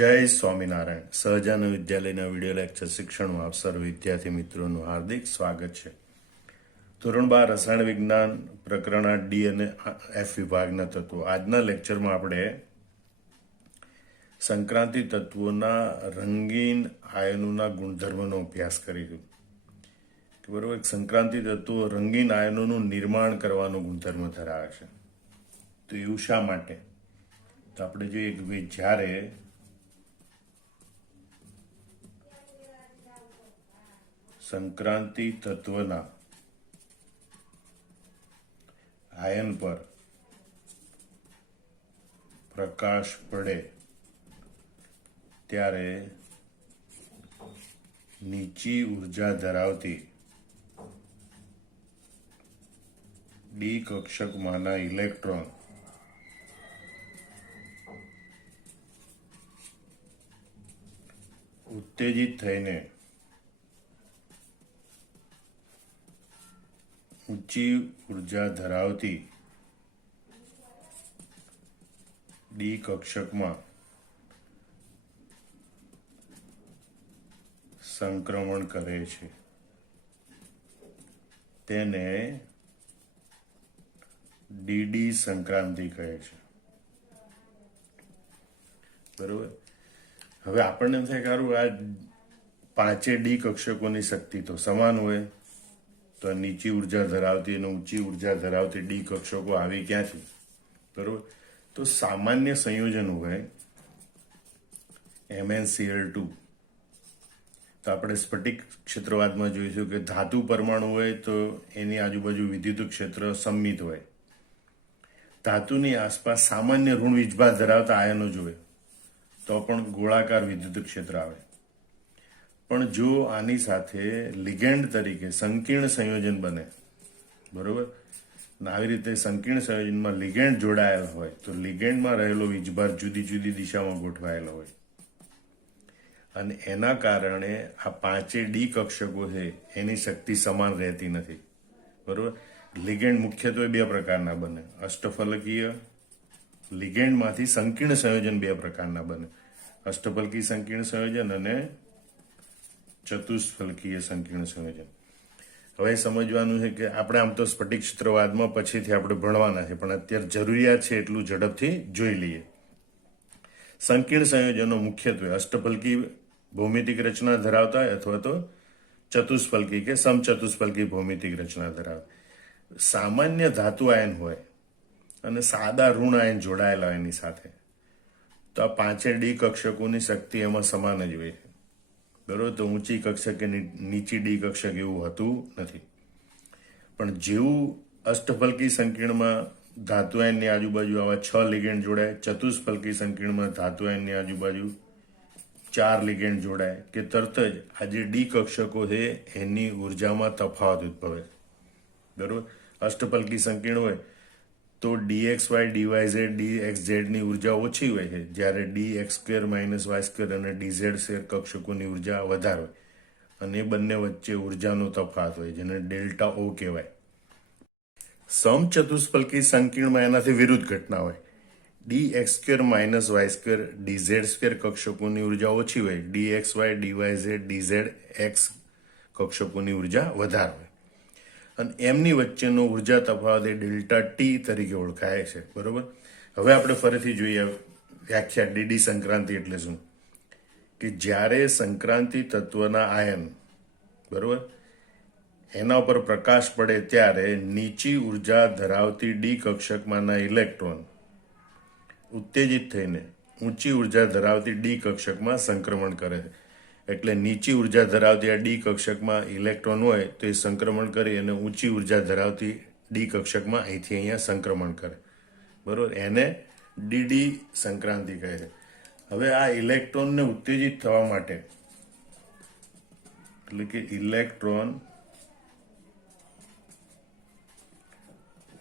જય સ્વામિનારાયણ. સહજાનંદ વિદ્યાલયના video lecture શિક્ષણમાં આપ સર્વ વિદ્યાર્થી મિત્રોનું હાર્દિક સ્વાગત છે. ધોરણ 12 રસાયણ વિજ્ઞાન પ્રકરણ 8 ડી અને એફ વિભાગના તત્વો. આજના લેક્ચરમાં આપણે સંક્રાંતિ તત્વોના રંગીન આયનોના ગુણધર્મનો અભ્યાસ કરીશું. બરોબર, સંક્રાંતિ તત્વો રંગીન આયનોનું નિર્માણ કરવાનો ગુણધર્મ ધરાવે છે. તો એવું શા માટે? તો આપણે જોઈએ કે ભાઈ જ્યારે સંક્રાંતિ તત્વના આયન પર પ્રકાશ પડે ત્યારે નીચી ઉર્જા ધરાવતી ડી કક્ષકમાંના ઇલેક્ટ્રોન ઉત્તેજિત થઈને ઊંચી ઉર્જા ધરાવતી ડી કક્ષકમાં સંક્રમણ કરે છે. તેને ડીડી સંક્રાંતિ કહે છે. બરોબર. હવે આપણને એમ થાય કે આ પાંચે ડી કક્ષકોની શક્તિ તો સમાન હોય, તો નીચી ઉર્જા ધરાવતી અને ઊંચી ઉર્જા ધરાવતી ડી કક્ષકો આવી ક્યાંથી? બરોબર. તો સામાન્ય સંયોજન હોય MnCl2. તો આપણે સ્ફટિક ક્ષેત્રવાદમાં જોઈશું કે ધાતુ પરમાણુ હોય તો એની આજુબાજુ વિદ્યુત ક્ષેત્ર સંમિત હોય. ધાતુની આસપાસ સામાન્ય ઋણ વીજભાર ધરાવતા આયનો જોઈએ તો પણ ગોળાકાર વિદ્યુત ક્ષેત્ર આવે. પણ જો આની સાથે લિગેન્ડ તરીકે સંકીર્ણ સંયોજન બને, બરોબર, આવી રીતે સંકીર્ણ સંયોજનમાં લિગેન્ડ જોડાયેલ હોય તો લિગેન્ડમાં રહેલો વીજભાર જુદી જુદી દિશામાં ગોઠવાયેલો હોય અને એના કારણે આ પાંચે ડી કક્ષકો છે એની શક્તિ સમાન રહેતી નથી. બરોબર. લિગેન્ડ મુખ્યત્વે બે પ્રકારના બને. અષ્ટફલકીય લિગેન્ડમાંથી સંકીર્ણ સંયોજન બે પ્રકારના બને. અષ્ટફલકી સંકીર્ણ સંયોજન અને ચતુષ્ફલકીય સંકીર્ણ સંયોજન. હવે સમજવાનું છે કે આપણે આમ તો સ્ફટિક ક્ષેત્રવાદમાં પછીથી આપણે ભણવાના છે, પણ અત્યારે જરૂરિયાત છે એટલું ઝડપથી જોઈ લઈએ. સંકીર્ણ સંયોજનો મુખ્યત્વે અષ્ટફલકી ભૌમિતિક રચના ધરાવતા હોય અથવા તો ચતુષ્ફલકી કે સમચતુષ્ફલકી ભૌમિતિક રચના ધરાવે. સામાન્ય ધાતુ આયન હોય અને સાદા ઋણ આયન જોડાયેલા હોય એની સાથે, તો આ પાંચે ડી કક્ષકોની શક્તિ એમાં સમાન જ હોય. બરોબર. તો ઊંચી કક્ષક કે નીચી ડી કક્ષક એવું હોતું નથી. પણ જેવું અષ્ટફલકી સંકીર્ણમાં ધાતુ આયનની આજુબાજુ આવા 6 લિગેન્ડ જોડાય, ચતુષ્ફલકી સંકીર્ણમાં ધાતુ આયનની આજુબાજુ 4 લિગેન્ડ જોડાય કે તરત જ આ જે ડી કક્ષકો છે એની ઉર્જામાં તફાવત ઉદ્ભવે. બરોબર. અષ્ટફલકી સંકીર્ણ હોય તો dxy dyz dxz ની ઉર્જા ઓછી હોય છે, જ્યારે dx2 - y2 અને dz2 કક્ષકોની ઉર્જા વધારે હોય અને એ બંને વચ્ચે ઉર્જાનો તફાવત હોય જેને ડેલ્ટા ઓ કહેવાય. સમચતુષ્ફલકી સંકીર્ણમાં એનાથી વિરુદ્ધ ઘટના હોય. dx2 - y2 dz2 કક્ષકોની ઉર્જા ઓછી હોય, dxy dyz dzx કક્ષકોની ઉર્જા વધારે હોય અને એમની વચ્ચેનો ઉર્જા તફાવત એ ડેલ્ટા ટી તરીકે ઓળખાય છે. બરોબર. હવે આપણે ફરીથી જોઈએ વ્યાખ્યા ડીડી સંક્રાંતિ એટલે શું. કે જ્યારે સંક્રાંતિ તત્વના આયન, બરોબર, એના ઉપર પ્રકાશ પડે ત્યારે નીચી ઉર્જા ધરાવતી ડી કક્ષકમાંના ઇલેક્ટ્રોન ઉત્તેજિત થઈને ઊંચી ઉર્જા ધરાવતી ડી કક્ષકમાં સંક્રમણ કરે છે. એટલે નીચી ઉર્જા ધરાવતી આ ડી કક્ષકમાં ઇલેક્ટ્રોન હોય તો એ સંક્રમણ કરી અને ઊંચી ઉર્જા ધરાવતી ડી કક્ષકમાં અહીંથી અહીંયા સંક્રમણ કરે. બરોબર. એને ડીડી સંક્રાંતિ કહે છે. હવે આ ઇલેક્ટ્રોનને ઉત્તેજિત થવા માટે, એટલે કે ઇલેક્ટ્રોન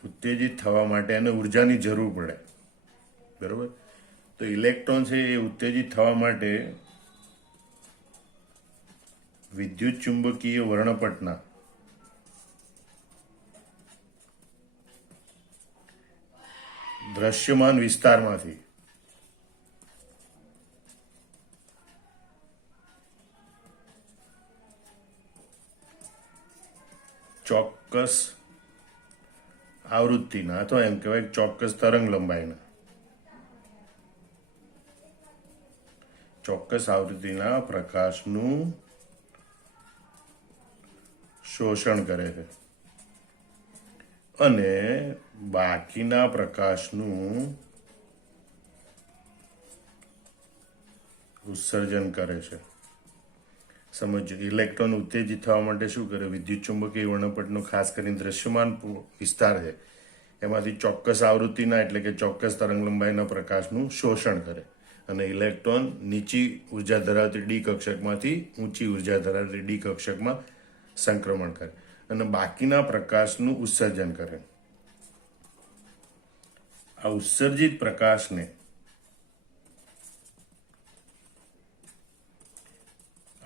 ઉત્તેજિત થવા માટે એને ઉર્જાની જરૂર પડે. બરોબર. તો ઇલેક્ટ્રોન છે એ ઉત્તેજિત થવા માટે વિદ્યુત ચુંબકીય વર્ણપટના દ્રશ્યમાન વિસ્તારમાંથી ચોક્કસ આવૃત્તિના અથવા એમ કહેવાય ચોક્કસ તરંગ લંબાઈના ચોક્કસ આવૃત્તિના પ્રકાશનું શોષણ કરે છે અને બાકીના પ્રકાશનું ઉત્સર્જન કરે છે. સમજો, ઇલેક્ટ્રોન ઉત્તેજિત થવા માટે શું કરે? વિદ્યુત ચુંબકીય વર્ણપટનો ખાસ કરીને દ્રશ્યમાન વિસ્તાર છે એમાંથી ચોક્કસ આવૃત્તિના એટલે કે ચોક્કસ તરંગ લંબાઈના પ્રકાશનું શોષણ કરે અને ઇલેક્ટ્રોન નીચી ઉર્જા ધરાવતી ડી કક્ષકમાંથી ઊંચી ઉર્જા ધરાવતી ડી કક્ષકમાં સંક્રમણ કરે અને બાકીના પ્રકાશનું ઉત્સર્જન કરે. આ ઉત્સર્જિત પ્રકાશને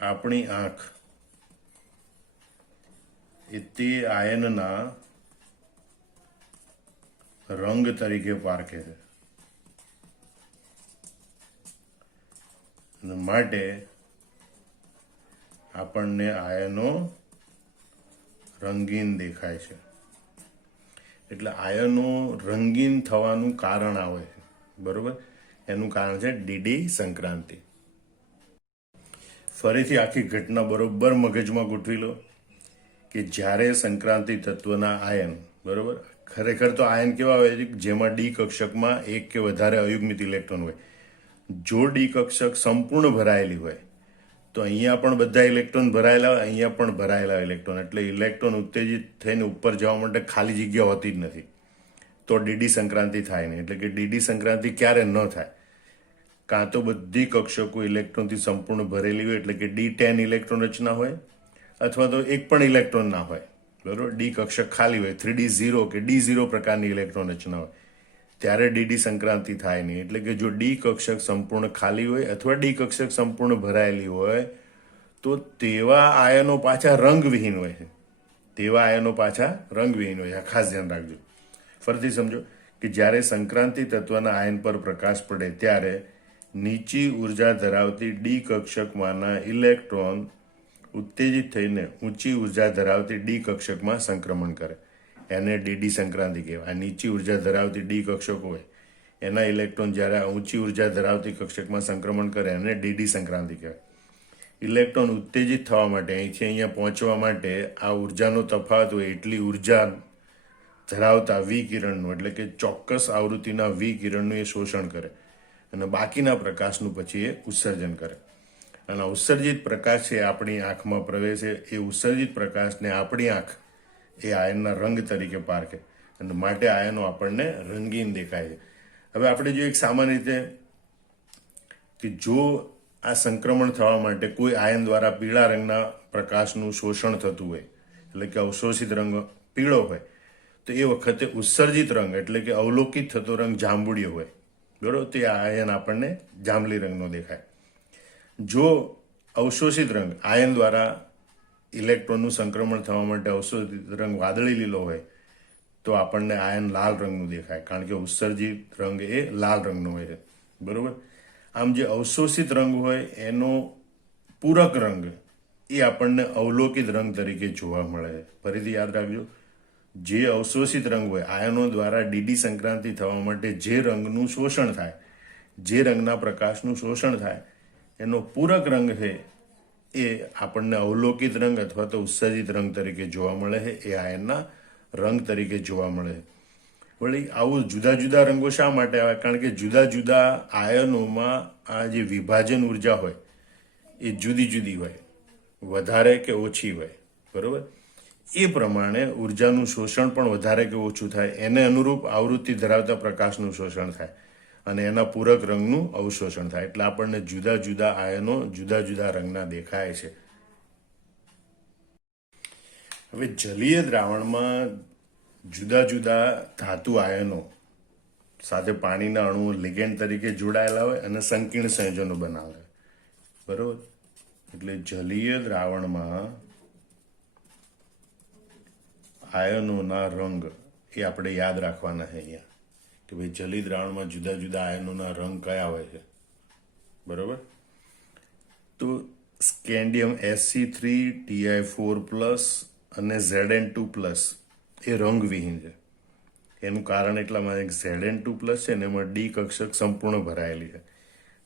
આપણી આંખ એ તે આયનના રંગ તરીકે પારખે છે અને માટે આપણને આયનો રંગીન દેખાય છે. એટલે આયનો રંગીન થવાનું કારણ આવે છે, બરોબર? એનું કારણ છે ડીડી સંક્રાંતિ. ફરીથી આખી ઘટના બરોબર મગજમાં ગોઠવી લો કે જ્યારે સંક્રાંતિ તત્વના આયન, બરોબર, ખરેખર તો આયન કેવા હોય છે જેમાં ડી કક્ષકમાં એક કે વધારે અયુગ્મિત ઇલેક્ટ્રોન હોય. જો ડી કક્ષક સંપૂર્ણ ભરાયેલી હોય તો અહીંયા પણ બધા ઇલેક્ટ્રોન ભરાયેલા હોય, અહીંયા પણ ભરાયેલા ઇલેક્ટ્રોન, એટલે ઇલેક્ટ્રોન ઉત્તેજિત થઈને ઉપર જવા માટે ખાલી જગ્યા હોતી જ નથી. તો ડીડી સંક્રાંતિ થાય નહીં. એટલે કે ડીડી સંક્રાંતિ ક્યારે ન થાય? કાં તો બધી કક્ષકો ઇલેક્ટ્રોનથી સંપૂર્ણ ભરેલી હોય એટલે કે D10 ઇલેક્ટ્રોન રચના હોય, અથવા તો એક પણ ઇલેક્ટ્રોન ના હોય, બરોબર, ડી કક્ષક ખાલી હોય, 3D0 કે D0 પ્રકારની ઇલેક્ટ્રોન રચના હોય, ત્યારે ડીડી સંક્રાંતિ થાય નહીં. એટલે કે જો ડી કક્ષક સંપૂર્ણ ખાલી હોય અથવા ડી કક્ષક સંપૂર્ણ ભરાયેલી હોય તો તેવા આયનો પાછા રંગવિહીન હોય છે. તેવા આયનો પાછા રંગવિહીન હોય છે. આ ખાસ ધ્યાન રાખજો. ફરીથી સમજો કે જ્યારે સંક્રાંતિ તત્વના આયન પર પ્રકાશ પડે ત્યારે નીચી ઉર્જા ધરાવતી ડી કક્ષકમાંના ઇલેક્ટ્રોન ઉત્તેજિત થઈને ઊંચી ઉર્જા ધરાવતી ડી કક્ષકમાં સંક્રમણ કરે. એને ડીડી સંક્રાંતિ કહેવાય. આ નીચી ઉર્જા ધરાવતી ડી કક્ષકો હોય એના ઇલેક્ટ્રોન જ્યારે ઊંચી ઉર્જા ધરાવતી કક્ષકમાં સંક્રમણ કરે એને ડીડી સંક્રાંતિ કહેવાય. ઇલેક્ટ્રોન ઉત્તેજિત થવા માટે, અહીંથી અહીંયા પહોંચવા માટે આ ઉર્જાનો તફાવત હોય એટલી ઉર્જા ધરાવતા વિકિરણનું, એટલે કે ચોક્કસ આવૃત્તિના વિકિરણનું એ શોષણ કરે અને બાકીના પ્રકાશનું પછી એ ઉત્સર્જન કરે. અને ઉત્સર્જિત પ્રકાશ છે આપણી આંખમાં પ્રવેશે. એ ઉત્સર્જિત પ્રકાશને આપણી આંખ એ આયનના રંગ તરીકે પારખે અને માટે આયનો આપણને રંગીન દેખાય છે. હવે આપણે જો એક સામાન્ય રીતે કે જો આ સંક્રમણ થવા માટે કોઈ આયન દ્વારા પીળા રંગના પ્રકાશનું શોષણ થતું હોય, એટલે કે અવશોષિત રંગ પીળો હોય, તો એ વખતે ઉત્સર્જિત રંગ એટલે કે અવલોકિત થતો રંગ જાંબુડિયો હોય, બરોબર, તે આયન આપણને જાંબલી રંગનો દેખાય. જો અવશોષિત રંગ આયન દ્વારા ઇલેક્ટ્રોનનું સંક્રમણ થવા માટે અવશોષિત રંગ વાદળી લીલો હોય તો આપણને આયન લાલ રંગનું દેખાય, કારણ કે ઉત્સર્જિત રંગ એ લાલ રંગનો હોય છે, બરોબર. આમ જે અવશોષિત રંગ હોય એનો પૂરક રંગ એ આપણને અવલોકિત રંગ તરીકે જોવા મળે છે. ફરીથી યાદ રાખજો, જે અવશોષિત રંગ હોય આયનો દ્વારા ડીડી સંક્રાંતિ થવા માટે જે રંગનું શોષણ થાય, જે રંગના પ્રકાશનું શોષણ થાય, એનો પૂરક રંગ છે એ આપણને અવલોકિત રંગ અથવા તો ઉત્સર્જિત રંગ તરીકે જોવા મળે છે. એ આયનના રંગ તરીકે જોવા મળે છે. વળી આવું જુદા જુદા રંગો શા માટે આવે? કારણ કે જુદા જુદા આયનોમાં આ જે વિભાજન ઉર્જા હોય એ જુદી જુદી હોય, વધારે કે ઓછી હોય, બરોબર. એ પ્રમાણે ઉર્જાનું શોષણ પણ વધારે કે ઓછું થાય, એને અનુરૂપ આવૃત્તિ ધરાવતા પ્રકાશનું શોષણ થાય અને એના પૂરક રંગનું અવશોષણ થાય. એટલે આપણને જુદા જુદા આયનો જુદા જુદા રંગના દેખાય છે. હવે જલીય દ્રાવણમાં જુદા જુદા ધાતુ આયનો સાથે પાણીના અણુઓ લિગેન્ડ તરીકે જોડાયેલા હોય અને સંકીર્ણ સંયોજનો બનાવે, બરોબર. એટલે જલીય દ્રાવણમાં આયનોના રંગ એ આપણે યાદ રાખવાના છે અહીંયા કે ભાઈ જલીય દ્રાવણમાં જુદા જુદા આયનોના રંગ કયા હોય છે, બરોબર. તો સ્કેન્ડિયમ Sc3 Ti4+ અને Zn2+ એ રંગવિહીન છે. એનું કારણ એટલામાં Zn2+ છે ને એમાં ડી કક્ષક સંપૂર્ણ ભરાયેલી છે,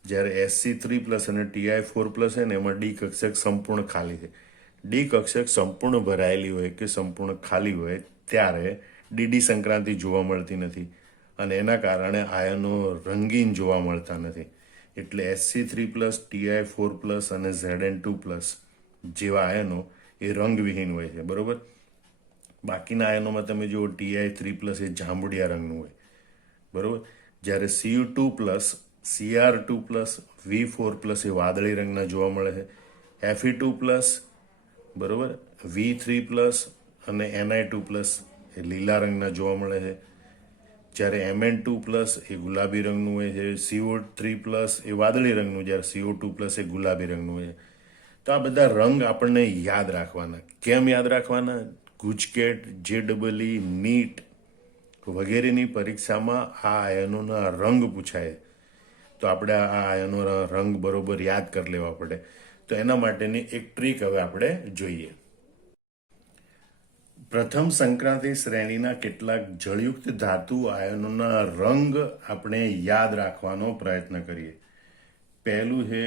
જ્યારે Sc3+ અને Ti4+ છે ને એમાં ડી કક્ષક સંપૂર્ણ ખાલી છે. ડી કક્ષક સંપૂર્ણ ભરાયેલી હોય કે સંપૂર્ણ ખાલી હોય ત્યારે ડીડી સંક્રાંતિ જોવા મળતી નથી, અને એના કારણે આયનો રંગીન જોવા મળતા નથી. એટલે Sc3+, Ti4+ અને Zn2+ જેવા આયનો એ રંગવિહીન હોય છે, બરોબર. બાકીના આયનોમાં તમે જુઓ Ti3+ એ જાંબુડિયા રંગનું હોય, બરોબર. જ્યારે Cu2+, Cr2+, V4+ એ વાદળી રંગના જોવા મળે છે. Fe2+, બરોબર, V3+ અને Ni2+ એ લીલા રંગના જોવા મળે છે. જ્યારે Mn2+ એ ગુલાબી રંગનું હોય છે. CO3+ એ વાદળી રંગનું, જ્યારે CO2+ એ ગુલાબી રંગનું હોય છે. તો આ બધા રંગ આપણને યાદ રાખવાના. કેમ યાદ રાખવાના? ગુજકેટ, JEE, નીટ વગેરેની પરીક્ષામાં આ આયનોના રંગ પૂછાય, તો આપણે આ આયનોના રંગ બરોબર યાદ કરી લેવા પડે. તો એના માટેની એક ટ્રીક હવે આપણે જોઈએ. પ્રથમ સંક્રાંતિ શ્રેણીના કેટલાક જળયુક્ત ધાતુ આયનોના રંગ આપણે યાદ રાખવાનો પ્રયત્ન કરીએ. પહેલું છે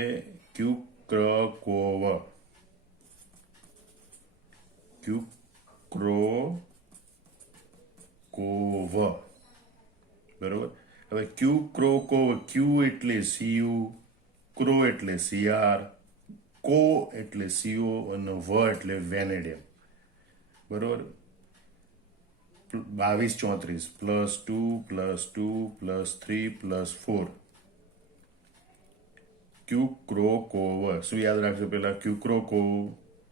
ક્યુક્રકોવ. બરોબર. હવે ક્યુક્રોકોવ, ક્યુ એટલે Cu, ક્રો એટલે Cr, કો એટલે Co અને વ એટલે વેનેડિયમ, બરોબર. 2234 +2 +2 +3 +4 ક્યુક્રોકોવ. શું યાદ રાખજો? પેલા ક્યુક્રોકોવ,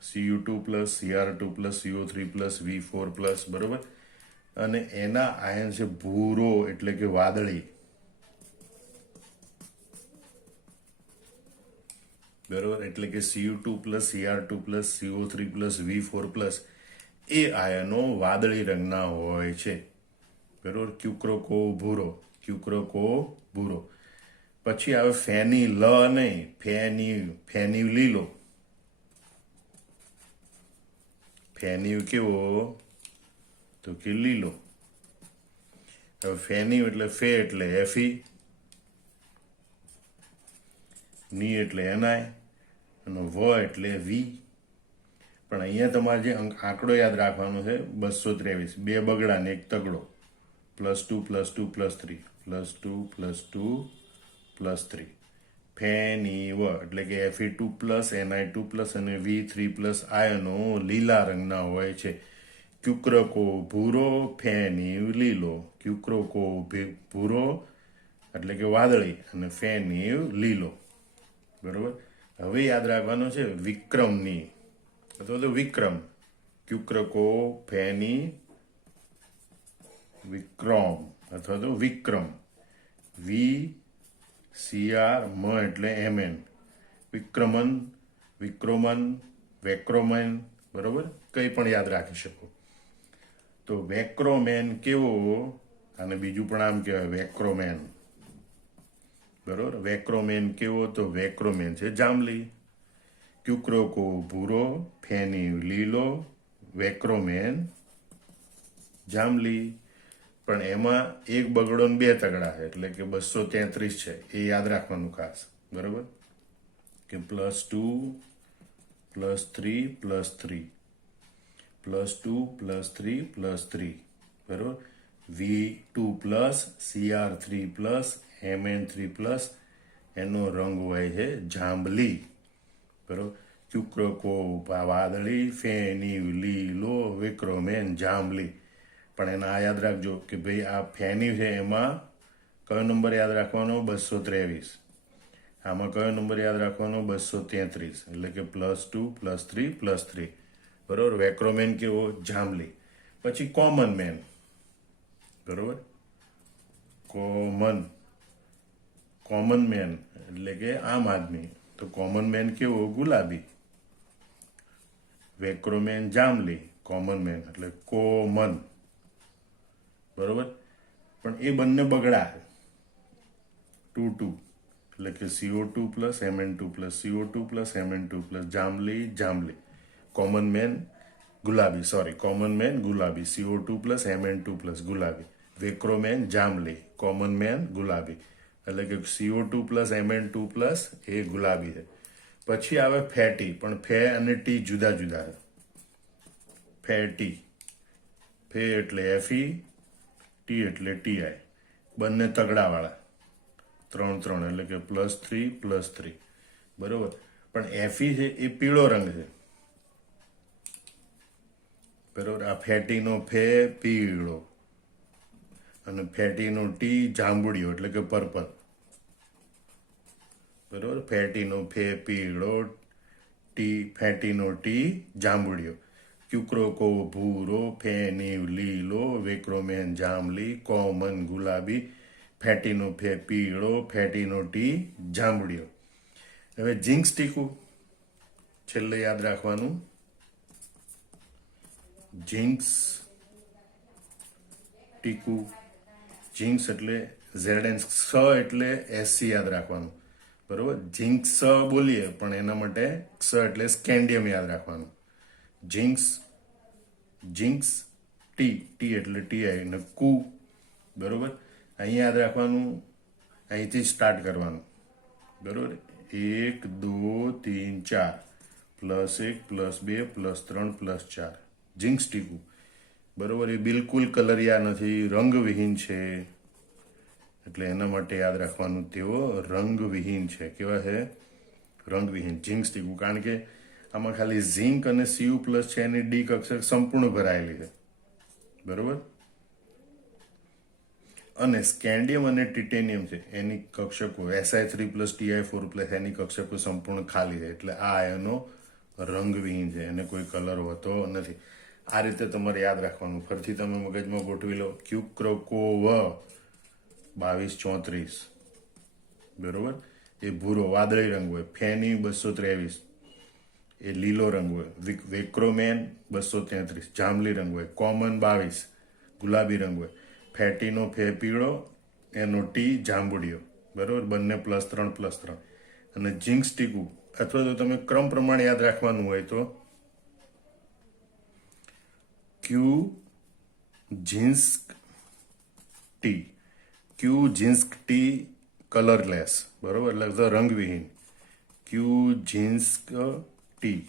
Cu2+, Cr2+, CO3+, V4+, બરોબર. અને એના આયન છે ભૂરો એટલે કે વાદળી, બરોબર. એટલે કે Cu2+, Cr2+, CO3+, V4+, એ આયનો વાદળી રંગના હોય છે, બરોબર. ક્યુક્રોકોવ ભૂરો, ક્યુક્રોકોવ ભૂરો. પછી આવે ફેની લ નહીં, ફેની લીલો. ફેની કેવો? તો કે લીલો. હવે ફેની એટલે ફે એટલે Fe, ની એટલે Ni અને વ એટલે વી. પણ અહીંયા તમારે જે આંકડો યાદ રાખવાનો છે 223, બે બગડા ને એક તગડો, +2 +2 +3 +2 +2 +3. ફેની વ એટલે કે Fe2+, Ni2+ અને V3+ આયનો લીલા રંગના હોય છે. ક્યુક્રકોવ ભૂરો, ફેની લીલો. ક્યુક્રકોવ ભૂરો એટલે કે વાદળી અને ફેની લીલો, બરોબર. હવે યાદ રાખવાનું છે વિક્રમની અથવા તો વિક્રમ. ક્યુક્રકોવ, ફેની, વિક્રમ અથવા તો વિક્રમ. વી CR મ એટલે Mn. વિક્રમન, વિક્રોમન, વેક્રોમેન, બરોબર. કંઈ પણ યાદ રાખી શકો. તો વેક્રોમેન કેવો? અને બીજું પણ આમ કહેવાય વેક્રોમેન, બરોબર. વેક્રોમેન કેવો? તો વેક્રોમેન છે જાંબલી. ક્યુક્રોકોવ ભૂરો, ફેની લીલો, વેક્રોમેન જાંબલી. પણ એમાં એક બગડો ને બે તગડા છે, એટલે કે 233 છે, એ યાદ રાખવાનું ખાસ, બરોબર. કે +2 +3 +3 +2 +3 +3, બરોબર. V2+, Cr3+, Mn3+, એનો રંગ હોય છે જાંબલી, બરોબર. ક્યુક્રકોવ વાદળી, ફેની લીલો, વિક્રોમેન જાંબલી. પણ એના આ યાદ રાખજો કે ભાઈ આ ફેની છે એમાં કયો નંબર યાદ રાખવાનો? 223. આમાં કયો નંબર યાદ રાખવાનો? 233, એટલે કે +2 +3 +3, બરોબર. વેક્રોમેન કેવો? જાંબલી. પછી કોમન મેન, બરોબર. કોમન મેન એટલે કે આમ આદમી. તો કોમન મેન કેવો? ગુલાબી. વેક્રોમેન જાંબલી, કોમન મેન એટલે કોમન, બરોબર. પણ એ બંને બગડા 2 એટલે કે CO2+, Mn2+, CO2+, Mn2+, જાંબલી. કોમન મેન ગુલાબી, સોરી, કોમન મેન ગુલાબી, CO2 પ્લસ Mn2 પ્લસ ગુલાબી. વેક્રોમેન જાંબલી, કોમન મેન ગુલાબી. એટલે કે CO2 પ્લસ Mn2 પ્લસ એ ગુલાબી છે. પછી આવે ફેટી, પણ ફે અને ટી જુદા જુદા છે. ફેટી, ફે એટલે Fe, ટી એટલે Ti, બંને તગડાવાળા, 3 એટલે કે +3 બરોબર. પણ Fe છે એ પીળો રંગ છે બરોબર. આ ફેટીનો ફે પીળો અને ફેટીનો ટી જાંબુડિયો એટલે કે પર્પલ બરોબર. ફેટીનો ફે પીળો, ફેટીનો ટી જાંબુડિયો. ક્યુક્રોકો ભૂરો, ફેની લીલો, વેક્રોમેન જાંબલી, કોમન ગુલાબી, ફેટીનો ફે પીળો, ફેટીનો ટી જાંબુડિયો. હવે જિંક્સ ટીકું છેલ્લે યાદ રાખવાનું. જિંક્સ ટીકું, જિંક્સ એટલે ZN, સ એટલે SC યાદ રાખવાનું બરોબર. જિંક્સ બોલીએ પણ એના માટે ક્ષ એટલે સ્કેન્ડિયમ યાદ રાખવાનું. જિંક્સ ટી એટલે TI અને કુ બરોબર. અહીં યાદ રાખવાનું, અહીંથી સ્ટાર્ટ કરવાનું બરોબર. 1 2 3 4 +1 +2 +3 +4 જિંક્સ ટીકું બરોબર. એ બિલકુલ કલરિયા નથી, રંગવિહીન છે, એટલે એના માટે યાદ રાખવાનું તેઓ રંગવિહીન છે. કેવા છે? રંગવિહીન. જિંક્સ ટીકું, કારણ કે આમાં ખાલી ઝિંક અને Cu પ્લસ છે, એની ડી કક્ષક સંપૂર્ણ ભરાયેલી છે બરોબર. અને સ્કેન્ડિયમ અને ટિટેનિયમ છે એની કક્ષકો Si3 પ્લસ Ti4 પ્લસ એની કક્ષકો સંપૂર્ણ ખાલી છે, એટલે આ આયનો રંગવિહીન છે, એને કોઈ કલર હોતો નથી. આ રીતે તમારે યાદ રાખવાનું. ફરીથી તમે મગજમાં ગોઠવી લો. ક્યુક્રોકોવ 2234 બરોબર, એ ભૂરો વાદળી રંગ હોય. ફેની 223 એ લીલો રંગ હોય. વેક્રોમેન 233 જાંબલી રંગ હોય. કોમન 22 ગુલાબી રંગ હોય. ફેટીનો ફે પીળો, એનો ટી જાંબુડિયો બરોબર, બંને +3 અને જિંક્સ ટીકું, અથવા તો તમે ક્રમ પ્રમાણે યાદ રાખવાનું હોય તો ક્યુ જિન્સ્ક ટી કલરલેસ બરોબર, એટલે રંગવિહીન. ક્યુ જિન્સ્ક ટી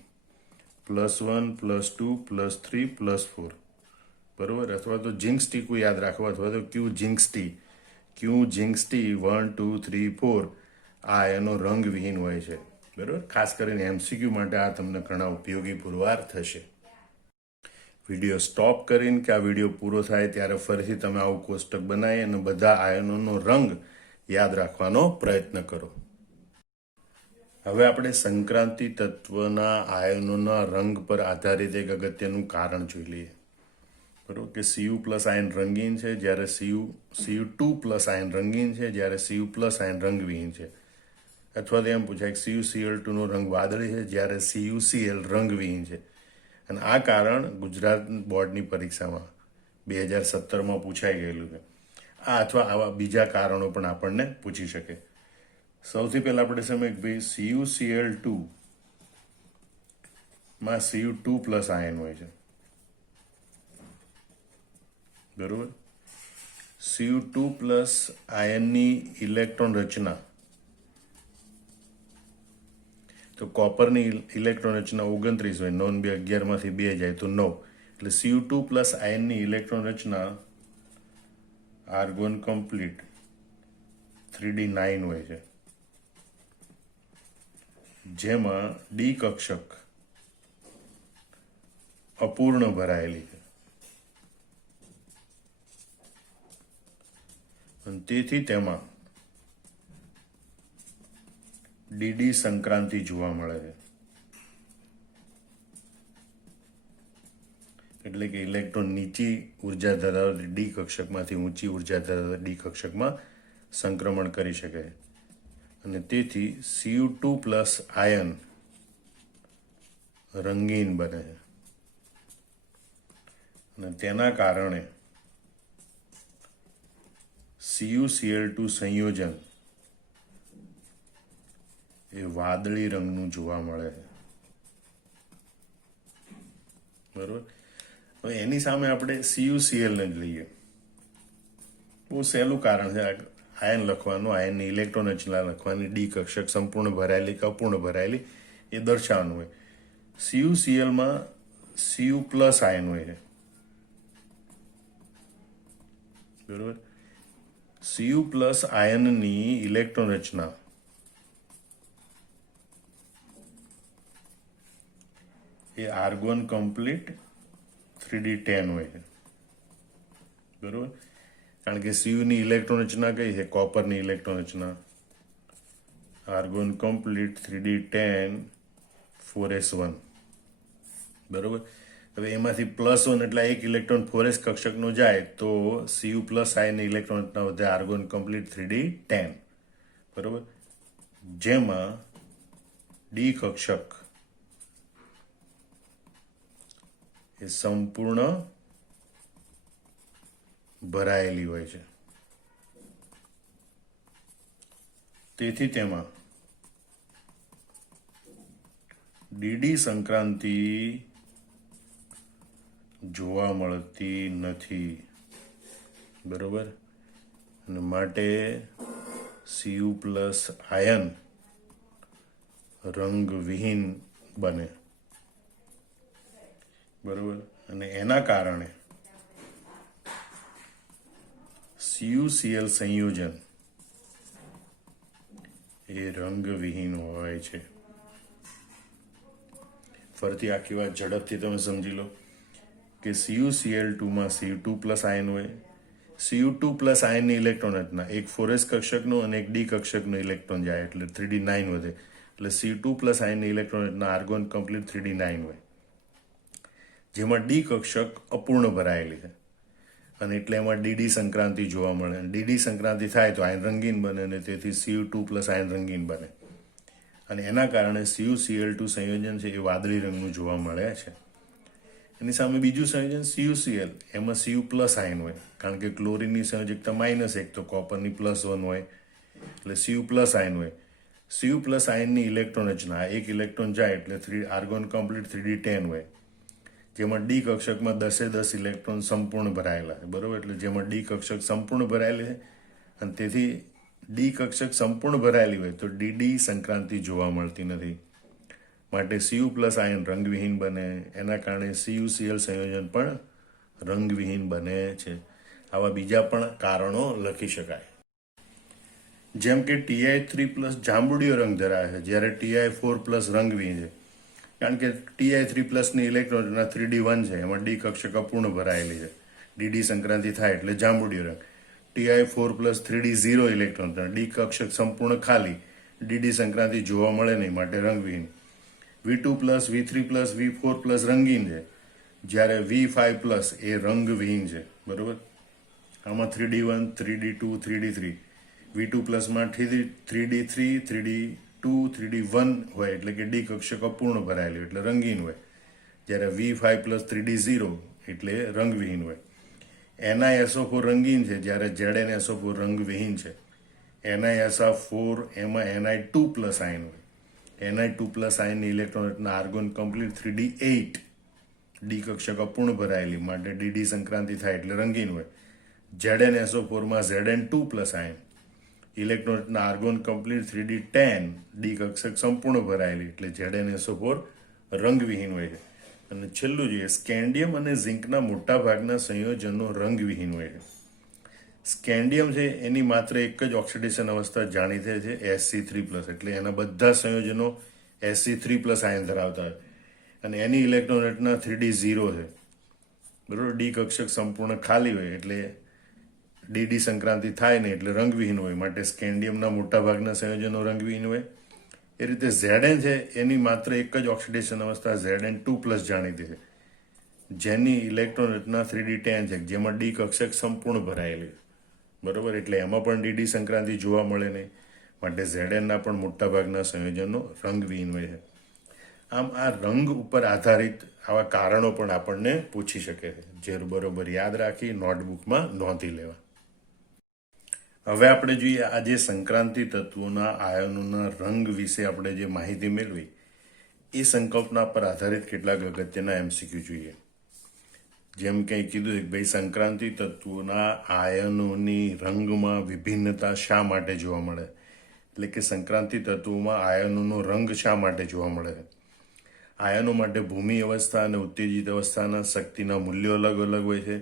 +1 +2 +3 +4 બરોબર. અથવા તો જિંક્સ ટીકું યાદ રાખો, અથવા તો ક્યુ જિંક્સ ટી 1 2 3 4 આ એનો રંગવિહીન હોય છે બરોબર. ખાસ કરીને MCQ માટે આ તમને ઘણા ઉપયોગી પુરવાર થશે. વિડીયો સ્ટોપ કરીને કે આ વિડીયો પૂરો થાય ત્યારે ફરીથી તમે આવું કોષ્ટક બનાવી અને બધા આયનોનો રંગ યાદ રાખવાનો પ્રયત્ન કરો. હવે આપણે સંક્રાંતિ તત્વના આયનોના રંગ પર આધારિત એક અગત્યનું કારણ જોઈ લઈએ બરોબર, કે Cu પ્લસ આયન રંગીન છે, જ્યારે Cu2 પ્લસ આયન રંગીન છે, જ્યારે Cu પ્લસ આયન રંગવિહીન છે. અથવા તો એમ પૂછાય કે CuCl2 નો રંગ વાદળી છે, જ્યારે CuCl રંગવિહીન છે. અને આ કારણ ગુજરાત બોર્ડની પરીક્ષામાં 2017માં પૂછાઈ ગયેલું છે. આ અથવા આવા બીજા કારણો પણ આપણને પૂછી શકે. સૌથી પહેલા આપણે સમજીએ કે ભાઈ CuCl2 માં Cu2 પ્લસ આયન હોય છે બરોબર. Cu2 પ્લસ આયનની ઇલેક્ટ્રોન રચના, તો કોપરની ઇલેક્ટ્રોન રચના 29 હોય, નોન 2 11માંથી 2 જાય તો 9, એટલે Cu2 પ્લસ આયનની ઇલેક્ટ્રોન રચના આર્ગોન કમ્પ્લીટ 3d9 હોય છે, જેમાં ડી કક્ષક અપૂર્ણ ભરાયેલી છે. અને તેથી તેમાં ડીડી સંક્રાંતિ જોવા મળે છે. એટલે કે ઇલેક્ટ્રોન નીચી ઉર્જા ધરાવતી ડી કક્ષકમાંથી ઊંચી ઉર્જા ધરાવતી ડી કક્ષકમાં સંક્રમણ કરી શકે છે. અને તેથી Cu2 પ્લસ આયન રંગીન બને છે. અને તેના કારણે CuCl2 સંયોજન એ વાદળી રંગનું જોવા મળે છે બરોબર. હવે એની સામે આપણે CuCl ને જ લઈએ. બહુ સહેલું કારણ છે આયન લખવાનું, આયનની ઇલેક્ટ્રોન રચના લખવાની, ડી કક્ષક સંપૂર્ણ ભરાયેલી કે અપૂર્ણ ભરાયેલી એ દર્શાવવાનું હોય. CuCl માં Cu પ્લસ આયન હોય છે, બરોબર. Cu પ્લસ આયનની ઇલેક્ટ્રોન રચના એ આર્ગોન કમ્પ્લીટ 3d10 હોય છે, બરોબર. કારણ કે Cu ની ઇલેક્ટ્રોન રચના કઈ છે? કોપરની ઇલેક્ટ્રોન રચના આર્ગોન કમ્પ્લીટ 3d10 4s1, બરોબર. હવે એમાંથી +1 એટલે એક ઇલેક્ટ્રોન 4s કક્ષકનો જાય તો Cu પ્લસ આયનની ઇલેક્ટ્રોન રચના વધે આર્ગોન કમ્પ્લીટ 3d10, બરોબર. જેમાં ડી કક્ષક એ સંપૂર્ણ ભરાયેલી હોય છે. તેથી તેમાં ડીડી સંક્રાંતિ જોવા મળતી નથી, બરોબર. અને માટે Cu પ્લસ આયન રંગવિહીન બને, બરોબર. અને એના કારણે CuCl સંયોજન એ રંગવિહીન હોય છે. ફરીથી આખી વાત ઝડપથી તમે સમજી લો કે CuCl2 માં Cu2 પ્લસ આયન હોય. Cu2 પ્લસ આયનની ઇલેક્ટ્રોન રચના એક 4s કક્ષકનો અને એક ડી કક્ષકનો ઇલેક્ટ્રોન જાય એટલે 3d9 વધે. એટલે Cu2 પ્લસ આયનની ઇલેક્ટ્રોન રચના આર્ગોન કમ્પ્લીટ 3d9 હોય, જેમાં ડી કક્ષક અપૂર્ણ ભરાયેલી છે અને એટલે એમાં ડીડી સંક્રાંતિ જોવા મળે. ડીડી સંક્રાંતિ થાય તો આયન રંગીન બને અને તેથી Cu2 પ્લસ આયન રંગીન બને અને એના કારણે CuCl2 સંયોજન છે એ વાદળી રંગનું જોવા મળે છે. એની સામે બીજું સંયોજન CuCl, એમાં Cu પ્લસ આયન હોય કારણ કે ક્લોરીનની સંયોજકતા -1 તો કોપરની +1 હોય એટલે Cu પ્લસ આયન હોય. Cu પ્લસ આયનની ઇલેક્ટ્રોન રચના એક ઇલેક્ટ્રોન જાય એટલે આર્ગોન કમ્પ્લીટ 3d10 હોય, જેમાં ડી કક્ષકમાં 10 ઇલેક્ટ્રોન સંપૂર્ણ ભરાયેલા છે, બરોબર. એટલે જેમાં ડી કક્ષક સંપૂર્ણ ભરાયેલી છે અને તેથી ડી કક્ષક સંપૂર્ણ ભરાયેલી હોય તો ડીડી સંક્રાંતિ જોવા મળતી નથી. માટે Cu પ્લસ આયન રંગવિહીન બને. એના કારણે CuCl સંયોજન પણ રંગવિહીન બને છે. આવા બીજા પણ કારણો લખી શકાય, જેમ કે Ti3 પ્લસ જાંબુડિયો રંગ ધરાવે છે જ્યારે Ti4 પ્લસ રંગવિહીન છે. કારણ કે Ti3 પ્લસની ઇલેક્ટ્રોન 3d1 છે, એમાં ડી કક્ષક અપૂર્ણ ભરાયેલી છે. ડીડી સંક્રાંતિ થાય એટલે જાંબુડિયો રંગ. Ti4 plus 3d0 electron, D કક્ષક સંપૂર્ણ ખાલી, ડીડી સંક્રાંતિ જોવા મળે નહીં માટે રંગવિહીન. V2 plus V3 plus V4 plus રંગીન છે જ્યારે V5 પ્લસ એ રંગવિહીન છે, બરોબર. આમાં 3d1 3d2 3d3 V2 પ્લસમાં 3d3 3d2 3d1 હોય એટલે કે ડી કક્ષક અપૂર્ણ ભરાયેલી એટલે રંગીન હોય, જ્યારે V5 પ્લસ 3d0 એટલે રંગવિહીન હોય. NiSO4 રંગીન છે જ્યારે ZnSO4 રંગવિહીન છે. NiSO4 એમાં Ni2 પ્લસ આયન હોય. Ni2 પ્લસ આયનની ઇલેક્ટ્રોન રચના આર્ગોન કમ્પ્લીટ 3d8, ડી કક્ષક અપૂર્ણ ભરાયેલી માટે ડીડી સંક્રાંતિ થાય એટલે રંગીન હોય. ZnSO4 માં Zn2 પ્લસ આયન ઇલેક્ટ્રોન રચના આર્ગોન કમ્પ્લીટ 3d10, ડી કક્ષક સંપૂર્ણ ભરાયેલી એટલે ZnSO4 રંગવિહીન હોય છે. અને છેલ્લું જોઈએ, સ્કેન્ડિયમ અને ઝિંકના મોટા ભાગના સંયોજનો રંગવિહીન હોય છે. સ્કેન્ડિયમ છે એની માત્ર એક જ ઓક્સિડેશન અવસ્થા જાણીતી છે Sc3+, એટલે એના બધા સંયોજનો Sc3+ આયન ધરાવતા હોય અને એની ઇલેક્ટ્રોન રચના 3d0 છે, બરોબર. ડી કક્ષક સંપૂર્ણ ખાલી હોય એટલે ડીડી સંક્રાંતિ થાય નહીં એટલે રંગવિહીન હોય માટે સ્કેન્ડિયમના મોટા ભાગના સંયોજનો રંગવિહીન હોય. એ રીતે Zn છે એની માત્ર એક જ ઓક્સિડેશન અવસ્થા Zn2+ જાણીતી છે જેની ઇલેક્ટ્રોન રચના 3d10 છે, જેમાં ડી કક્ષક સંપૂર્ણ ભરાયેલી, બરોબર. એટલે એમાં પણ ડીડી સંક્રાંતિ જોવા મળે નહીં માટે Znના પણ મોટા ભાગના સંયોજનો રંગવિહીન હોય છે. આમ આ રંગ ઉપર આધારિત આવા કારણો પણ આપણને પૂછી શકે છે, જે બરોબર યાદ રાખી નોટબુકમાં નોંધી લેવા. હવે આપણે જોઈએ આજે સંક્રાંતિ તત્વોના આયનોના રંગ વિશે આપણે જે માહિતી મેળવી એ સંકલ્પના પર આધારિત કેટલાક અગત્યના MCQ જોઈએ. જેમ કંઈ કીધું કે ભાઈ સંક્રાંતિ તત્વોના આયનોની રંગમાં વિભિન્નતા શા માટે જોવા મળે, એટલે કે સંક્રાંતિ તત્વોમાં આયનોનો રંગ શા માટે જોવા મળે છે. આયનો માટે ભૂમિ અવસ્થા અને ઉત્તેજિત અવસ્થાના શક્તિના મૂલ્યો અલગ અલગ હોય છે.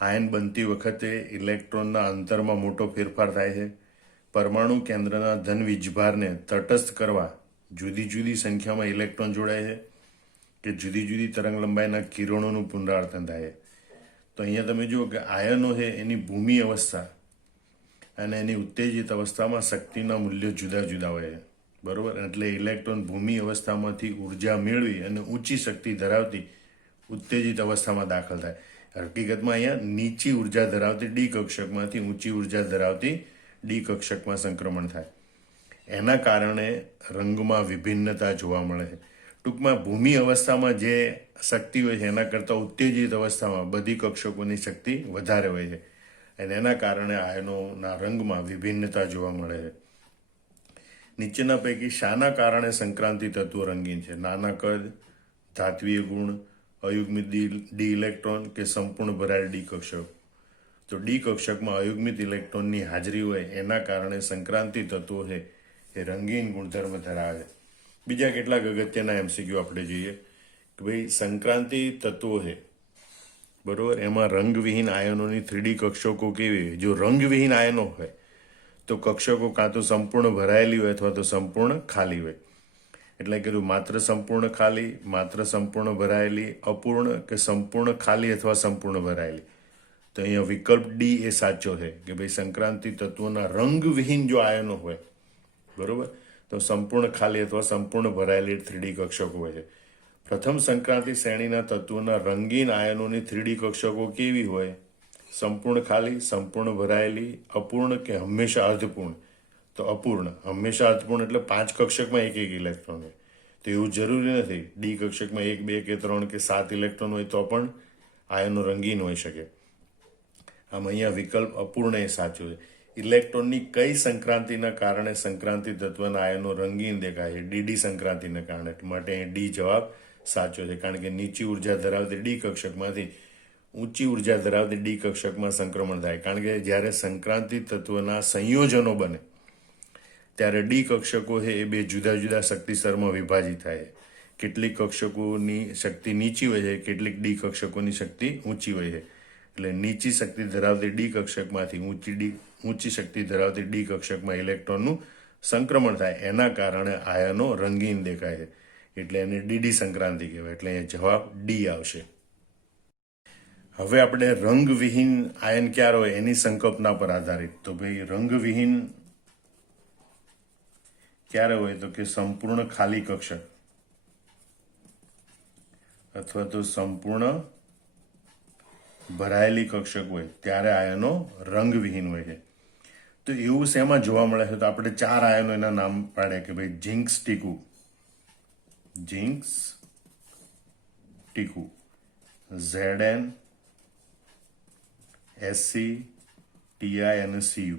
આયન બનતી વખતે ઇલેક્ટ્રોનના અંતરમાં મોટો ફેરફાર થાય છે. પરમાણુ કેન્દ્રના ધન વીજભારને તટસ્થ કરવા જુદી જુદી સંખ્યામાં ઇલેક્ટ્રોન જોડાય છે કે જુદી જુદી તરંગ લંબાઈના કિરણોનું પુનરાવર્તન થાય છે. તો અહીંયા તમે જુઓ કે આયનો છે એની ભૂમિ અવસ્થા અને એની ઉત્તેજિત અવસ્થામાં શક્તિના મૂલ્યો જુદા જુદા હોય છે, બરોબર. એટલે ઇલેક્ટ્રોન ભૂમિ અવસ્થામાંથી ઉર્જા મેળવી અને ઊંચી શક્તિ ધરાવતી ઉત્તેજિત અવસ્થામાં દાખલ થાય. હકીકતમાં અહીંયા નીચી ઉર્જા ધરાવતી ડી કક્ષકમાંથી ઊંચી ઉર્જા ધરાવતી ડી કક્ષકમાં સંક્રમણ થાય. એના કારણે રંગમાં વિભિન્નતા જોવા મળે છે. ટૂંકમાં ભૂમિ અવસ્થામાં જે શક્તિ હોય છે એના કરતાં ઉત્તેજિત અવસ્થામાં બધી કક્ષકોની શક્તિ વધારે હોય છે અને એના કારણે આયનોના રંગમાં વિભિન્નતા જોવા મળે છે. નીચેના પૈકી શાના કારણે સંક્રાંતિ તત્વો રંગીન છે? નાના કદ, ધાત્વીય ગુણ, અયુગ્મિત ડી ઇલેક્ટ્રોન કે સંપૂર્ણ ભરાયેલ ડી કક્ષક. તો ડી કક્ષકમાં અયુગ્મિત ઇલેક્ટ્રોનની હાજરી હોય એના કારણે સંક્રાંતિ તત્વો છે એ રંગીન ગુણધર્મ ધરાવે. બીજા કેટલાક અગત્યના એમસીક્યુ આપણે જોઈએ કે ભાઈ સંક્રાંતિ તત્વો છે, બરોબર, એમાં રંગવિહીન આયનોની 3D કક્ષકો કેવી હોય? જો રંગવિહીન આયનો હોય તો કક્ષકો કાં તો સંપૂર્ણ ભરાયેલી હોય અથવા તો સંપૂર્ણ ખાલી હોય. એટલે કીધું માત્ર સંપૂર્ણ ખાલી, માત્ર સંપૂર્ણ ભરાયેલી, અપૂર્ણ કે સંપૂર્ણ ખાલી અથવા સંપૂર્ણ ભરાયેલી. તો અહીંયા વિકલ્પ ડી એ સાચો છે કે ભાઈ સંક્રાંતિ તત્વોના રંગવિહીન જો આયનો હોય, બરોબર, તો સંપૂર્ણ ખાલી અથવા સંપૂર્ણ ભરાયેલી 3D કક્ષકો હોય છે. પ્રથમ સંક્રાંતિ શ્રેણીના તત્વોના રંગીન આયનોની 3D કક્ષકો કેવી હોય? સંપૂર્ણ ખાલી, સંપૂર્ણ ભરાયેલી, અપૂર્ણ કે હંમેશા અર્ધપૂર્ણ? તો અપૂર્ણ. હંમેશા અર્ધપૂર્ણ એટલે 5 કક્ષકમાં એક એક ઇલેક્ટ્રોન હોય. તો એવું જરૂરી નથી ડી કક્ષકમાં 1, 2 કે 3 કે 7 ઇલેક્ટ્રોન હોય તો પણ આયનો રંગીન હોઈ શકે. આમ અહીંયા વિકલ્પ અપૂર્ણ એ સાચો છે. ઇલેક્ટ્રોનની કઈ સંક્રાંતિના કારણે સંક્રાંતિ તત્વના આયનો રંગીન દેખાય છે? ડીડી સંક્રાંતિના કારણે. માટે અહીં ડી જવાબ સાચો છે, કારણ કે નીચી ઉર્જા ધરાવતી ડી કક્ષકમાંથી ઊંચી ઉર્જા ધરાવતી ડી કક્ષકમાં સંક્રમણ થાય. કારણ કે જ્યારે સંક્રાંતિ તત્વના સંયોજનો બને ત્યારે ડી કક્ષકો છે એ બે જુદા જુદા શક્તિ સ્તરમાં વિભાજિત થાય. કેટલીક કક્ષકોની શક્તિ નીચી હોય છે, કેટલીક ડી કક્ષકોની શક્તિ ઊંચી હોય છે. એટલે નીચી શક્તિ ધરાવતી ડી કક્ષકમાંથી ઊંચી શક્તિ ધરાવતી ડી કક્ષકમાં ઇલેક્ટ્રોનનું સંક્રમણ થાય. એના કારણે આયનો રંગીન દેખાય છે, એટલે એને ડીડી સંક્રાંતિ કહેવાય. એટલે એ જવાબ ડી આવશે. હવે આપણે રંગવિહીન આયન ક્યારે હોય એની સંકલ્પના પર આધારિત. તો ભાઈ રંગવિહીન ક્યારે હોય? તો કે સંપૂર્ણ ખાલી કક્ષક અથવા તો સંપૂર્ણ ભરાયેલી કક્ષક હોય ત્યારે આયનો રંગવિહીન હોય છે. તો એવું શેમાં જોવા મળે છે? તો આપણે 4 આયનો એના નામ પાડ્યા કે ભાઈ ઝિંક સ્ટીકુ, Zn, Sc, Ti અને Cu.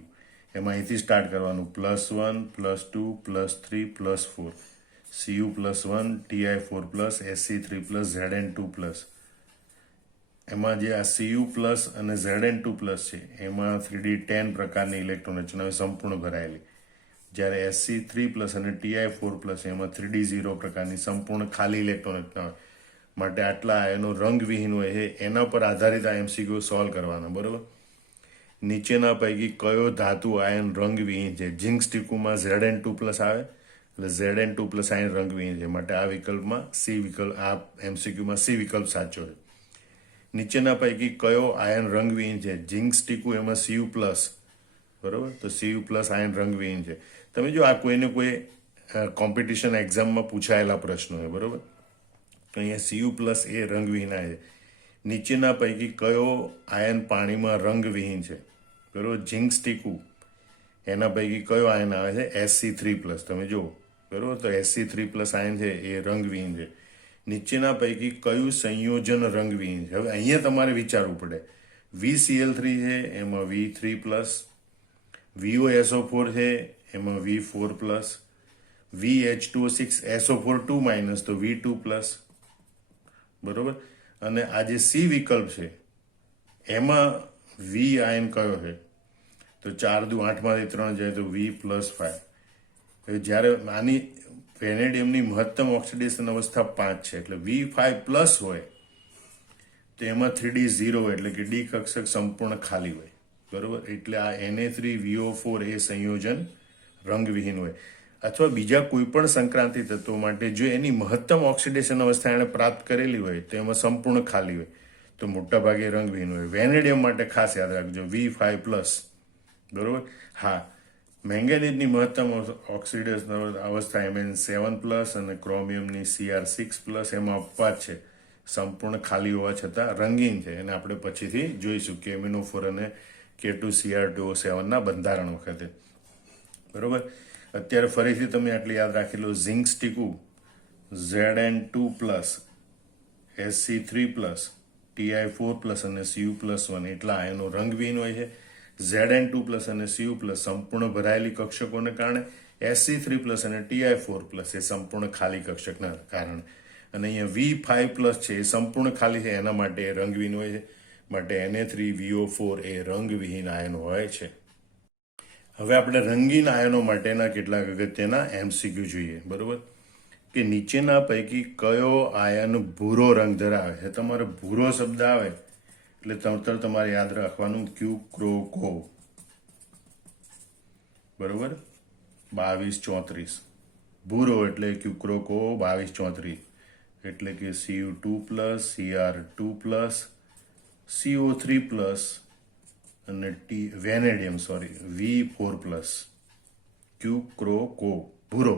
એમાં અહીંથી સ્ટાર્ટ કરવાનું. +1, +2, +3, +4. Cu +1, Ti 4+, Sc 3+, Zn 2+. એમાં જે આ Cu+ અને Zn 2+ છે એમાં 3D 10 પ્રકારની ઇલેક્ટ્રોન રચના હોય સંપૂર્ણ ભરાયેલી. જ્યારે Sc 3+ અને Ti 4+ એમાં 3D 0 પ્રકારની સંપૂર્ણ ખાલી ઇલેક્ટ્રોન રચના હોય. માટે આટલા આયનો રંગવિહીન હોય છે. એના પર આધારિત આ MCQ સોલ્વ કરવાના, બરોબર. નીચેના પૈકી કયો ધાતુ આયન રંગવિહીન છે? ઝિંક સ્ટીકુમાં Zn 2+ આવે એટલે Zn 2+ આયન રંગવિહીન છે. માટે આ વિકલ્પમાં સી વિકલ્પ, આ MCQમાં સી વિકલ્પ સાચો છે. નીચેના પૈકી કયો આયન રંગવિહીન છે? ઝિંક સ્ટીકુ એમાં Cu+, બરોબર. તો Cu+ આયન રંગવિહીન છે. તમે જો આ કોઈને કોઈ કોમ્પિટિશન એક્ઝામમાં પૂછાયેલા પ્રશ્નો છે, બરોબર. તો અહીંયા Cu+ એ રંગવિહીન છે. નીચેના પૈકી કયો આયન પાણીમાં રંગવિહીન છે? બરોબર. ઝિંક સ્ટીકુ એના પૈકી કયો આયન આવે છે? Sc3+. તમે જુઓ, બરોબર. તો Sc3+ આયન છે એ રંગવિહીન છે. નીચેના પૈકી કયું સંયોજન રંગવિહીન છે? હવે અહીંયા તમારે વિચારવું પડે. VCl3 છે એમાં V3+, VOSO4 છે એમાં V4+, VH2O6 SO4 2- તો V2+, બરોબર. અને આ જે સી વિકલ્પ છે એમાં વી આયન કયો છે? તો 4 દુ 8 માંથી 3 જાય તો V+5. જ્યારે આની વેનેડિયમની મહત્તમ ઓક્સિડેશન અવસ્થા 5 છે, એટલે V5+ હોય તો એમાં 3D0 એટલે કે ડી કક્ષક સંપૂર્ણ ખાલી હોય, બરોબર. એટલે આ Na3VO4 એ સંયોજન રંગવિહીન હોય. અથવા બીજા કોઈ પણ સંક્રાંતિ તત્વો માટે જો એની મહત્તમ ઓક્સિડેશન અવસ્થા એણે પ્રાપ્ત કરેલી હોય તો એમાં સંપૂર્ણ ખાલી હોય, તો મોટા ભાગે રંગવિહીન હોય. વેનેડિયમ માટે ખાસ યાદ રાખજો V5+, બરોબર. હા, મેંગેનીઝની મહત્તમ ઓક્સિડેશન અવસ્થા Mn7+ અને ક્રોમિયમની Cr6+, એમાં અપવાદ છે, સંપૂર્ણ ખાલી હોવા છતાં રંગીન છે. અને આપણે પછીથી જોઈશું કે એમિનોફોર અને K2Cr2O7 ના બંધારણ વખતે, બરોબર. અત્યારે ફરીથી તમે આટલી યાદ રાખી લો. ઝિંક સ્ટીકુ Zn2+, Sc3+, Ti4+ અને Cu+1 એટલા આયનો રંગવિહીન હોય છે. Zn2+ અને Cu+ સંપૂર્ણ ભરાયેલી કક્ષકોને કારણે, Sc3+ અને Ti4+ એ સંપૂર્ણ ખાલી કક્ષકના કારણે, અને અહીંયા V5+ છે એ સંપૂર્ણ ખાલી છે, એના માટે એ રંગવિહીન હોય છે. માટે Na3VO4 એ રંગવિહીન આયન હોય છે. હવે આપણે રંગીન આયનો માટેના કેટલાક અગત્યના MCQ જોઈએ, બરોબર. કે નીચેના પૈકી કયો આયન ભૂરો રંગ ધરાવે છે? તમારે ભૂરો શબ્દ આવે એટલે તરત તમારે યાદ રાખવાનું ક્યુક્રોકો, બરોબર. 2234 ભૂરો એટલે ક્યુક્રોકો 2234 એટલે કે Cu2+, Cr2+, CO3+ અને વેનેડિયમ V4+, ક્યુક્રોકો ભૂરો.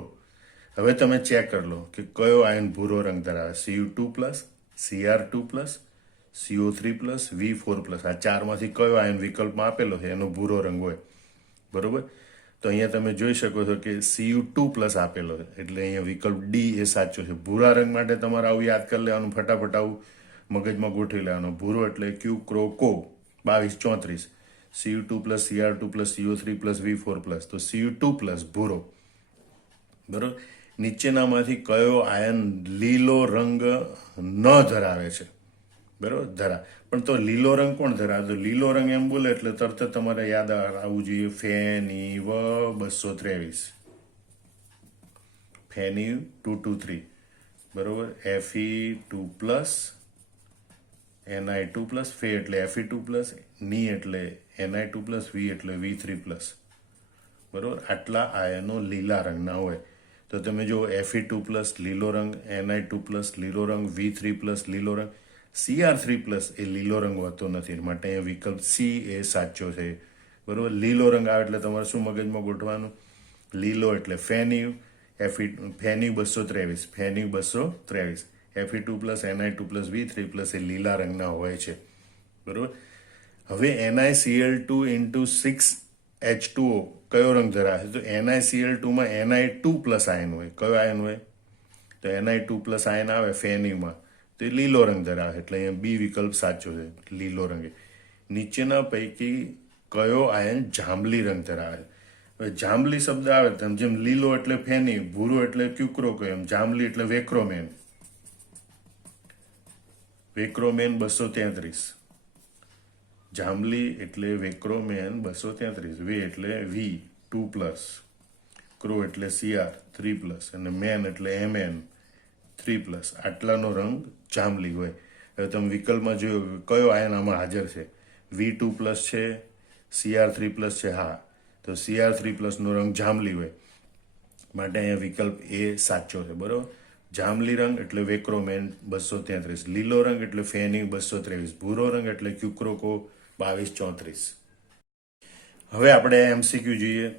હવે તમે ચેક કરી લો કે કયો આયન ભૂરો રંગ ધરાવે? Cu2+, Cr2+, CO3+, V4+. આ ચારમાંથી કયો આયન વિકલ્પમાં આપેલો છે એનો ભૂરો રંગ હોય, બરોબર. તો અહીંયા તમે જોઈ શકો છો કે Cu2+ આપેલો છે, એટલે અહીંયા વિકલ્પ ડી એ સાચો છે. ભૂરા રંગ માટે તમારે આવું યાદ કરી લેવાનું, ફટાફટ આવું મગજમાં ગોઠવી લેવાનું. ભૂરો એટલે ક્યુક્રોકો 2234, Cu2+, Cr2+, CO3+, V4+, તો Cu2+ ભૂરો, બરોબર. નીચેનામાંથી કયો આયન લીલો રંગ ન ધરાવે છે? બરોબર, પણ તો લીલો રંગ કોણ ધરાવે? તો લીલો રંગ એમ બોલે એટલે તરત તમારે યાદ આવવું જોઈએ Fe223, Fe223, બરોબર. Fe2+, Ni2+, Fe એટલે Fe2+, ની એટલે Ni2+, V એટલે V3+, બરોબર. આટલા આયનો લીલા રંગના હોય. તો તમે જો Fe2+ લીલો રંગ, Ni2+ લીલો રંગ, V3+ લીલો રંગ, Cr3+ એ લીલો રંગ હોતો નથી, માટે અહીંયા વિકલ્પ સી એ સાચો છે, બરોબર. લીલો રંગ આવે એટલે તમારે શું મગજમાં ગોઠવાનું? લીલો એટલે ફેન્યુ, Fe223, Fe223, Fe2+, Ni2+, V3+ એ લીલા રંગના હોય છે, બરોબર. હવે NiCl2 × 6H2O કયો રંગ ધરાવે? તો NiCl2માં Ni2+ આયન હોય. કયો આયન હોય? તો Ni2+ આયન આવે ફેન્યુમાં, તો એ લીલો રંગ ધરાવે, એટલે અહીંયા બી વિકલ્પ સાચો છે, લીલો રંગ. નીચેના પૈકી કયો આયન જાંબલી રંગ ધરાવે? હવે જાંબલી શબ્દ આવે તેમ જેમ લીલો એટલે ફેની, ભૂરો એટલે ક્યુક્રોકો, એમ જાંબલી એટલે વેક્રોમેન. વેક્રોમેન 233, જાંબલી એટલે વેક્રોમેન 233, વે એટલે V2+, ક્રો એટલે Cr3+, અને મેન એટલે Mn3+. આટલાનો રંગ જાંબલી હોય. હવે તમે વિકલ્પમાં જોયો કયો આયન આમાં હાજર છે? V2+ છે, Cr3+ છે. હા, તો Cr3+ નો રંગ જાંબલી હોય, માટે અહીંયા વિકલ્પ એ સાચો છે, બરોબર. જાંબલી રંગ એટલે વેક્રોમેન 233, લીલો રંગ એટલે ફેની 223, ભૂરો રંગ એટલે ક્યુક્રોકો 2234. હવે આપણે MCQ જોઈએ.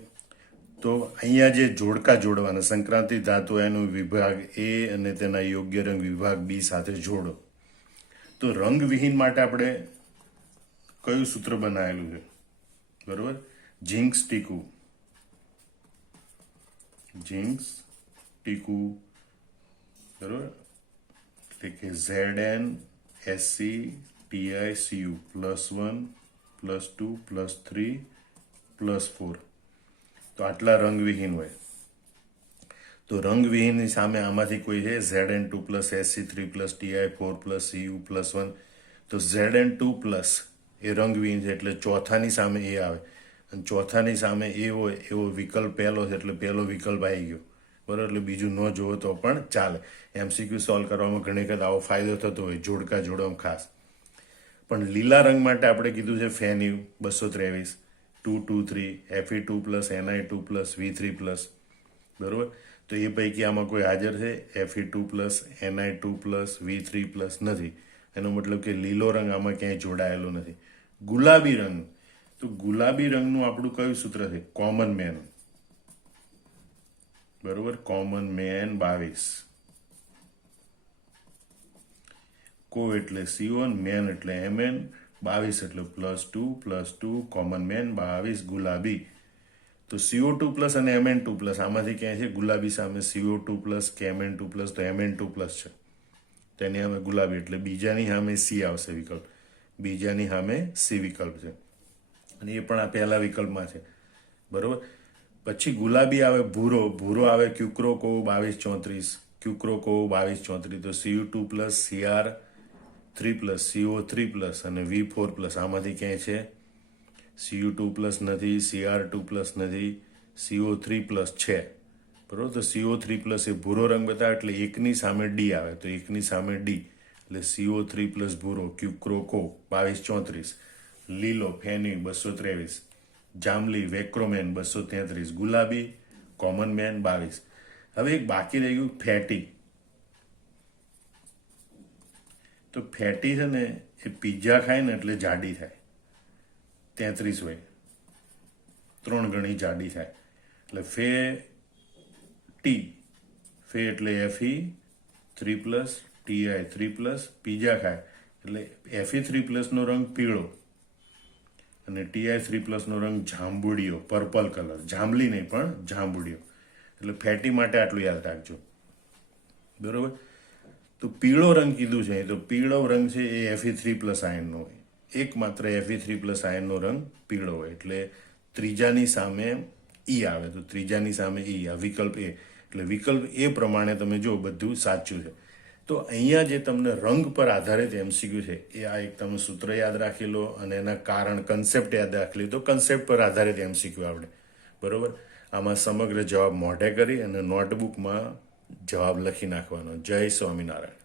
તો અહીંયા જે જોડકા જોડવાના સંક્રાંતિ ધાતુ એનું વિભાગ એ અને તેના યોગ્ય રંગ વિભાગ બી સાથે જોડો. તો રંગવિહીન માટે આપણે કયું સૂત્ર બનાવેલું છે? બરોબર, ઝિંક સ્ટીકુ, બરોબર, એટલે કે ZnScTiCu +1 +2 +3 +4. તો આટલા રંગવિહીન હોય. તો રંગવિહીનની સામે આમાંથી કોઈ છે Zn2 plus SC3 plus Ti4 plus Cu+1. તો Zn2 પ્લસ એ રંગવિહીન છે એટલે ચોથાની સામે એ આવે, અને ચોથાની સામે એ હોય એવો વિકલ્પ પહેલો છે એટલે પહેલો વિકલ્પ આવી ગયો, બરાબર. એટલે બીજું ન જોવો તો પણ ચાલે. MCQ સોલ્વ કરવામાં ઘણી વખત આવો ફાયદો થતો હોય જોડકા જોડવામાં ખાસ. પણ લીલા રંગ માટે આપણે કીધું છે ફેન્યુ 223, 223, Fe2 plus Ni2 plus V3 plus, બરાબર. તો એ પૈકી આમાં કોઈ હાજર છે Fe2 plus Ni2 plus V3 plus નથી. એનો મતલબ કે લીલો રંગ આમાં ક્યાંય જોડાયેલો નથી. ગુલાબી રંગ, તો ગુલાબી રંગનું આપણું કયું સૂત્ર છે? કોમન મેન, બરોબર. Common main 22. કો એટલે CO, મેન એટલે Mn, 22 એટલે +2, કોમન મેન 22 ગુલાબી. તો CO2 પ્લસ અને Mn2 પ્લસ આમાંથી ક્યાંય છે? ગુલાબી સામે CO2 પ્લસ કે Mn2 પ્લસ, તો Mn2 પ્લસ છે, તેની સામે ગુલાબી એટલે બીજાની સામે C આવશે વિકલ્પ, બીજાની સામે C વિકલ્પ છે, અને એ પણ આ પહેલા વિકલ્પમાં છે, બરોબર. પછી ગુલાબી આવે ભૂરો, ભૂરો આવે ક્યુક્રોકો 2234, ક્યુક્રોકો 2234, તો Cu2 plus Cr3 plus CO3 plus અને V4 પ્લસ આમાંથી ક્યાંય છે? Cu2 પ્લસ નથી, Cr2 પ્લસ નથી, CO3 પ્લસ છે, બરોબર. તો CO3 પ્લસ એ ભૂરો રંગ બતાવે એટલે એકની સામે D આવે, તો એકની સામે D એટલે CO3 પ્લસ ભૂરો ક્યુક્રોકો 2234, લીલો ફેની 223, જાંબલી વેક્રોમેન 233, ગુલાબી કોમન મેન 22. હવે એક બાકી રહી ગયું ફેટી. તો ફેટી છે ને એ પિઝા ખાય ને એટલે જાડી થાય, 33 હોય, 3 ગણી જાડી થાય, એટલે ફે એટલે Fe3 plus Ti3 plus, pizza ખાય એટલે Fe3 પ્લસનો રંગ પીળો અને Ti3 પ્લસનો રંગ જાંબુડિયો, પર્પલ કલર, જાંબલી નહીં પણ જાંબુડિયો. એટલે ફેટી માટે આટલું યાદ રાખજો, બરોબર. તો પીળો રંગ કીધું છે, તો પીળો રંગ છે એ Fe3 પ્લસ આયનનો હોય, એકમાત્ર Fe3 પ્લસ આયનનો રંગ પીળો હોય, એટલે ત્રીજાની સામે E આવે, તો ત્રીજાની સામે E આ વિકલ્પ એ, એટલે વિકલ્પ એ પ્રમાણે તમે જો બધું સાચું છે. તો અહીંયા જે તમને રંગ પર આધારિત MCQ છે એ આ એક તમે સૂત્ર યાદ રાખી લો અને એના કારણ કન્સેપ્ટ યાદ રાખી લો, તો કન્સેપ્ટ પર આધારિત MCQ આવડે, બરોબર. આમાં સમગ્ર જવાબ મોઢે કરી અને નોટબુકમાં જવાબ લખી નાખવાનો. જય સ્વામિનારાયણ.